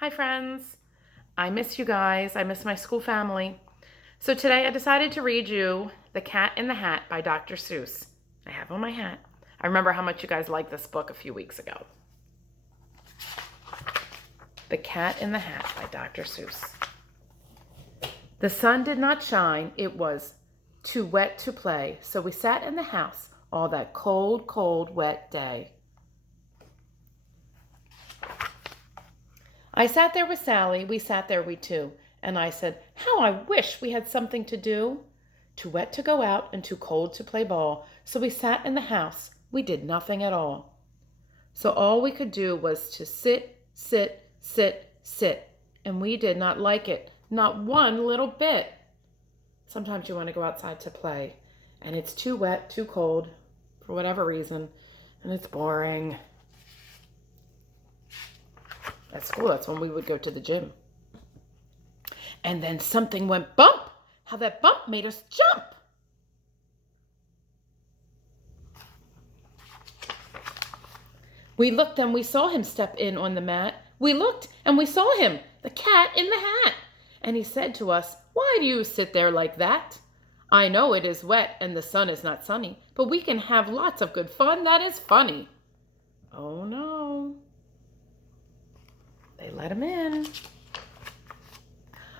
Hi friends, I miss you guys. I miss my school family. So today I decided to read you The Cat in the Hat by Dr. Seuss. I have on my hat. I remember how much you guys liked this book a few weeks ago. The Cat in the Hat by Dr. Seuss. The sun did not shine. It was too wet to play. So we sat in the house all that cold, cold, wet day. I sat there with Sally, we sat there, we two, and I said, how I wish we had something to do. Too wet to go out and too cold to play ball, so we sat in the house, we did nothing at all. So all we could do was to sit, sit, sit, sit, and we did not like it, not one little bit. Sometimes you want to go outside to play, and it's too wet, too cold, for whatever reason, and it's boring. At school, that's when we would go to the gym. And then something went bump. How that bump made us jump. We looked and we saw him step in on the mat. We looked and we saw him, the cat in the hat. And he said to us, why do you sit there like that? I know it is wet and the sun is not sunny, but we can have lots of good fun that is funny. Oh no. They let him in.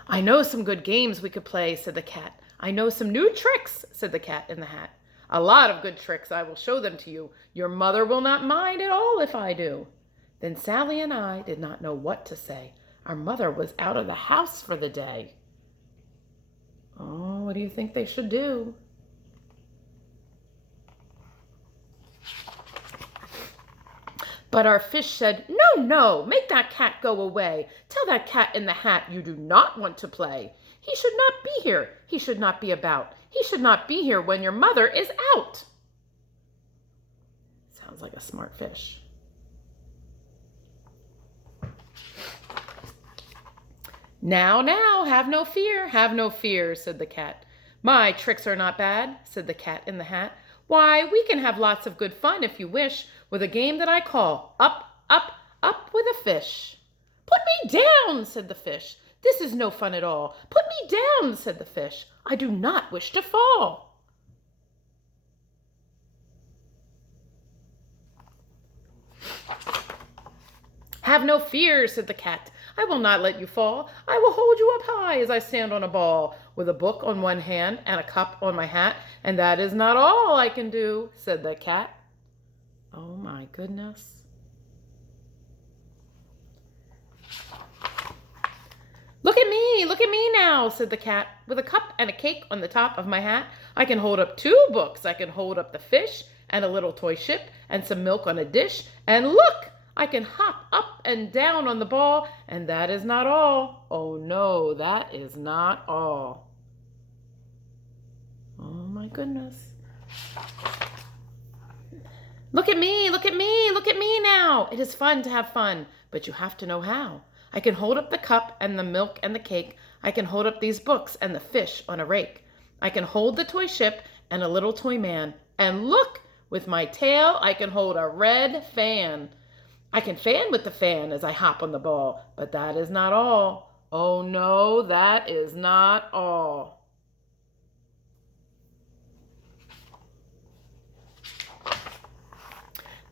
I know some good games we could play, said the cat. I know some new tricks, said the cat in the hat. A lot of good tricks. I will show them to you. Your mother will not mind at all if I do. Then Sally and I did not know what to say. Our mother was out of the house for the day. Oh, what do you think they should do? But our fish said, no, no, make that cat go away. Tell that cat in the hat you do not want to play. He should not be here. He should not be about. He should not be here when your mother is out. Sounds like a smart fish. Now, now, have no fear, said the cat. My tricks are not bad, said the cat in the hat. Why, we can have lots of good fun if you wish, with a game that I call Up, Up, Up with a Fish. Put me down, said the fish. This is no fun at all. Put me down, said the fish. I do not wish to fall. Have no fear, said the cat. I will not let you fall. I will hold you up high as I stand on a ball, with a book on one hand and a cup on my hat, and that is not all I can do, said the cat. Oh my goodness. Look at me now, said the cat. With a cup and a cake on the top of my hat, I can hold up 2 books. I can hold up the fish and a little toy ship and some milk on a dish, and look! I can hop up and down on the ball, and that is not all. Oh no, that is not all. Oh my goodness. Look at me now. It is fun to have fun, but you have to know how. I can hold up the cup and the milk and the cake. I can hold up these books and the fish on a rake. I can hold the toy ship and a little toy man. And look, with my tail, I can hold a red fan. I can fan with the fan as I hop on the ball, but that is not all. Oh no, that is not all.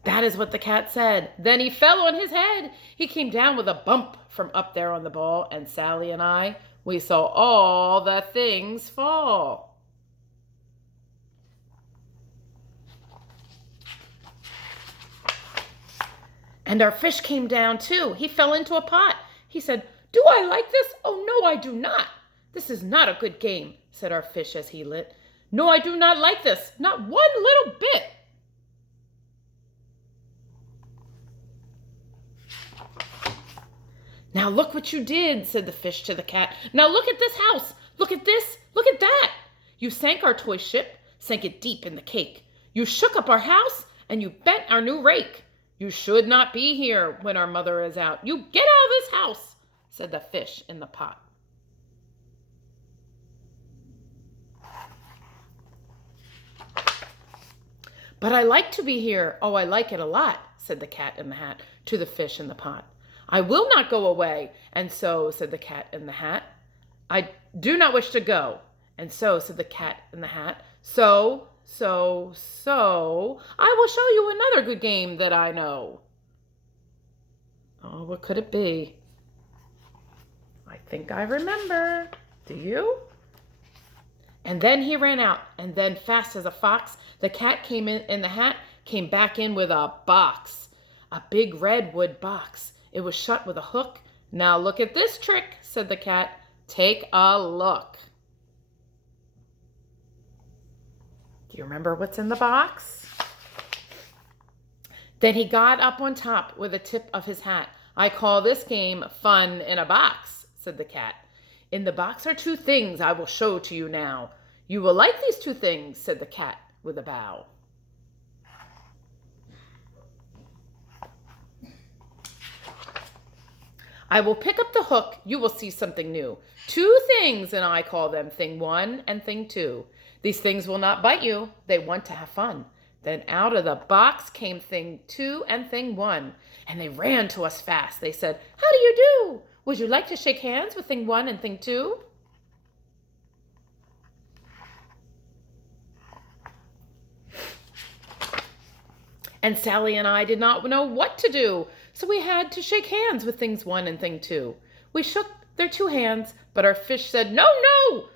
That is what the cat said. Then he fell on his head. He came down with a bump from up there on the ball, and Sally and I, we saw all the things fall. And our fish came down too. He fell into a pot. He said, do I like this? Oh, no, I do not. This is not a good game, said our fish as he lit. No, I do not like this, not one little bit. Now look what you did, said the fish to the cat. Now look at this house. Look at this. Look at that. You sank our toy ship, sank it deep in the cake. You shook up our house, and you bent our new rake. You should not be here when our mother is out. You get out of this house, said the fish in the pot. But I like to be here. Oh, I like it a lot, said the cat in the hat to the fish in the pot. I will not go away. And so, said the cat in the hat, I do not wish to go. And so, said the cat in the hat, so, I will show you another good game that I know. Oh, what could it be? I think I remember. Do you? And then he ran out, and then fast as a fox, the cat came in the hat, came back in with a box, a big red wood box. It was shut with a hook. Now look at this trick, said the cat. Take a look. Do you remember what's in the box? Then he got up on top with the tip of his hat. I call this game fun in a box, said the cat. In the box are two things I will show to you now. You will like these two things, said the cat with a bow. I will pick up the hook, you will see something new. Two things, and I call them thing one and thing two. These things will not bite you, they want to have fun. Then out of the box came thing two and thing one, and they ran to us fast. They said, how do you do? Would you like to shake hands with thing one and thing two? And Sally and I did not know what to do, so we had to shake hands with things one and thing two. We shook their two hands, but our fish said, no, no,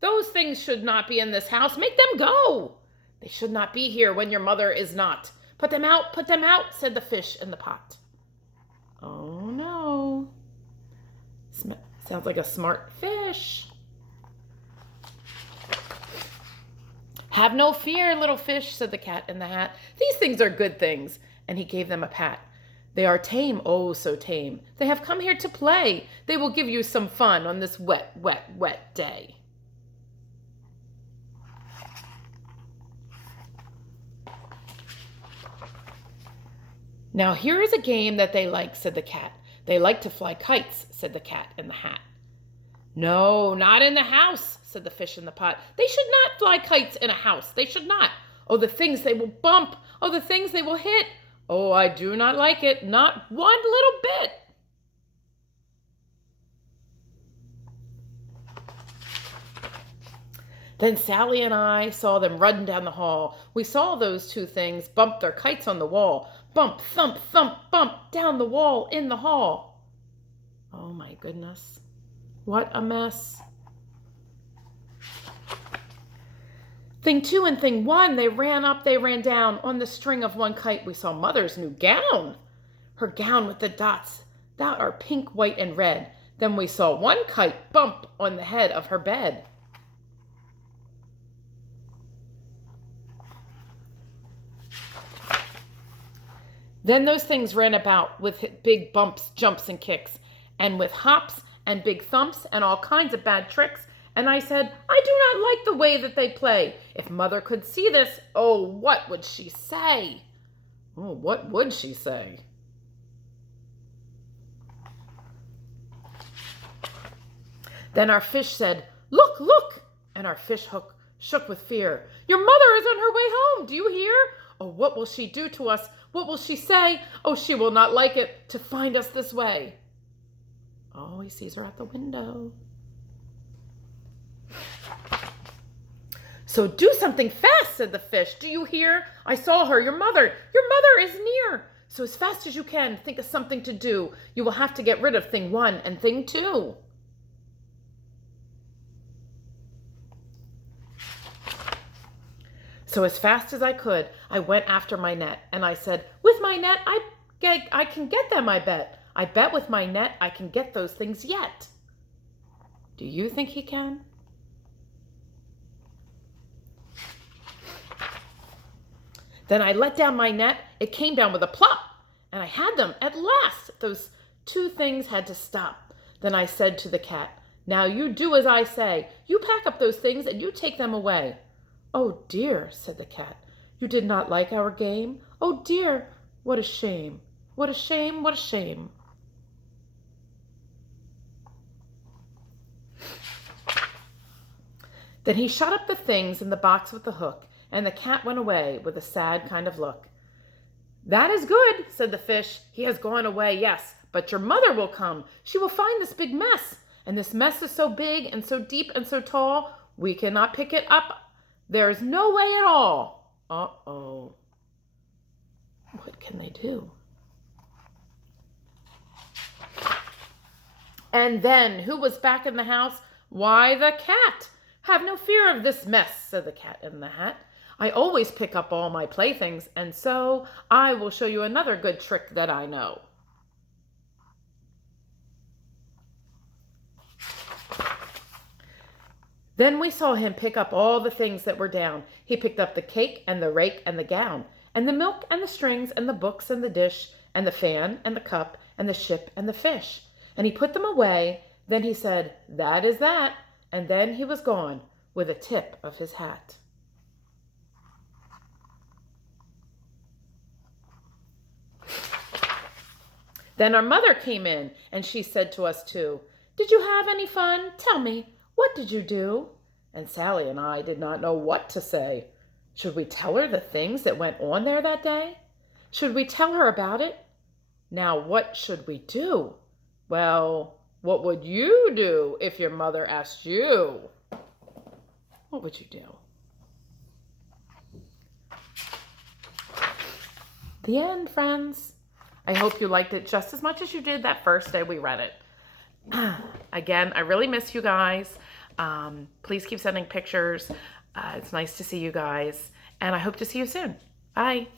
those things should not be in this house. Make them go. They should not be here when your mother is not. Put them out, said the fish in the pot. Oh, no. Sounds like a smart fish. Have no fear, little fish, said the cat in the hat. These things are good things. And he gave them a pat. They are tame, oh, so tame. They have come here to play. They will give you some fun on this wet, wet, wet day. Now here is a game that they like, said the cat. They like to fly kites, said the cat in the hat. No, not in the house, said the fish in the pot. They should not fly kites in a house. They should not. Oh, the things they will bump. Oh, the things they will hit. Oh, I do not like it. Not one little bit. Then Sally and I saw them run down the hall. We saw those two things bump their kites on the wall. Bump, thump, thump, bump, down the wall in the hall. Oh my goodness. What a mess. Thing two and thing one, they ran up, they ran down. On the string of one kite, we saw Mother's new gown. Her gown with the dots that are pink, white, and red. Then we saw one kite bump on the head of her bed. Then those things ran about with big bumps, jumps, and kicks, and with hops and big thumps and all kinds of bad tricks. And I said, I do not like the way that they play. If Mother could see this, oh, what would she say? Oh, what would she say? Then our fish said, look, look. And our fish hook shook with fear. Your mother is on her way home. Do you hear? Oh, what will she do to us? What will she say? Oh, she will not like it to find us this way. Oh, he sees her at the window. So do something fast, said the fish. Do you hear? I saw her, your mother is near. So as fast as you can, think of something to do. You will have to get rid of thing one and thing two. So as fast as I could, I went after my net, and I said, with my net, I can get them, I bet. I bet with my net, I can get those things yet. Do you think he can? Then I let down my net. It came down with a plop, and I had them at last. Those two things had to stop. Then I said to the cat, now you do as I say. You pack up those things and you take them away. Oh dear, said the cat, you did not like our game? Oh dear, what a shame, what a shame, what a shame. Then he shut up the things in the box with the hook, and the cat went away with a sad kind of look. That is good, said the fish. He has gone away, yes, but your mother will come. She will find this big mess. And this mess is so big and so deep and so tall, we cannot pick it up. There's no way at all. Uh-oh. What can they do? And then, who was back in the house? Why, the cat. Have no fear of this mess, said the cat in the hat. I always pick up all my playthings, and so I will show you another good trick that I know. Then we saw him pick up all the things that were down. He picked up the cake and the rake and the gown, and the milk and the strings and the books and the dish, and the fan and the cup and the ship and the fish. And he put them away. Then he said, that is that. And then he was gone with a tip of his hat. Then our mother came in, and she said to us too, did you have any fun? Tell me, what did you do? And Sally and I did not know what to say. Should we tell her the things that went on there that day? Should we tell her about it? Now, what should we do? Well, what would you do if your mother asked you? What would you do? The end, friends. I hope you liked it just as much as you did that first day we read it. Again, I really miss you guys. Please keep sending pictures. It's nice to see you guys. And I hope to see you soon. Bye.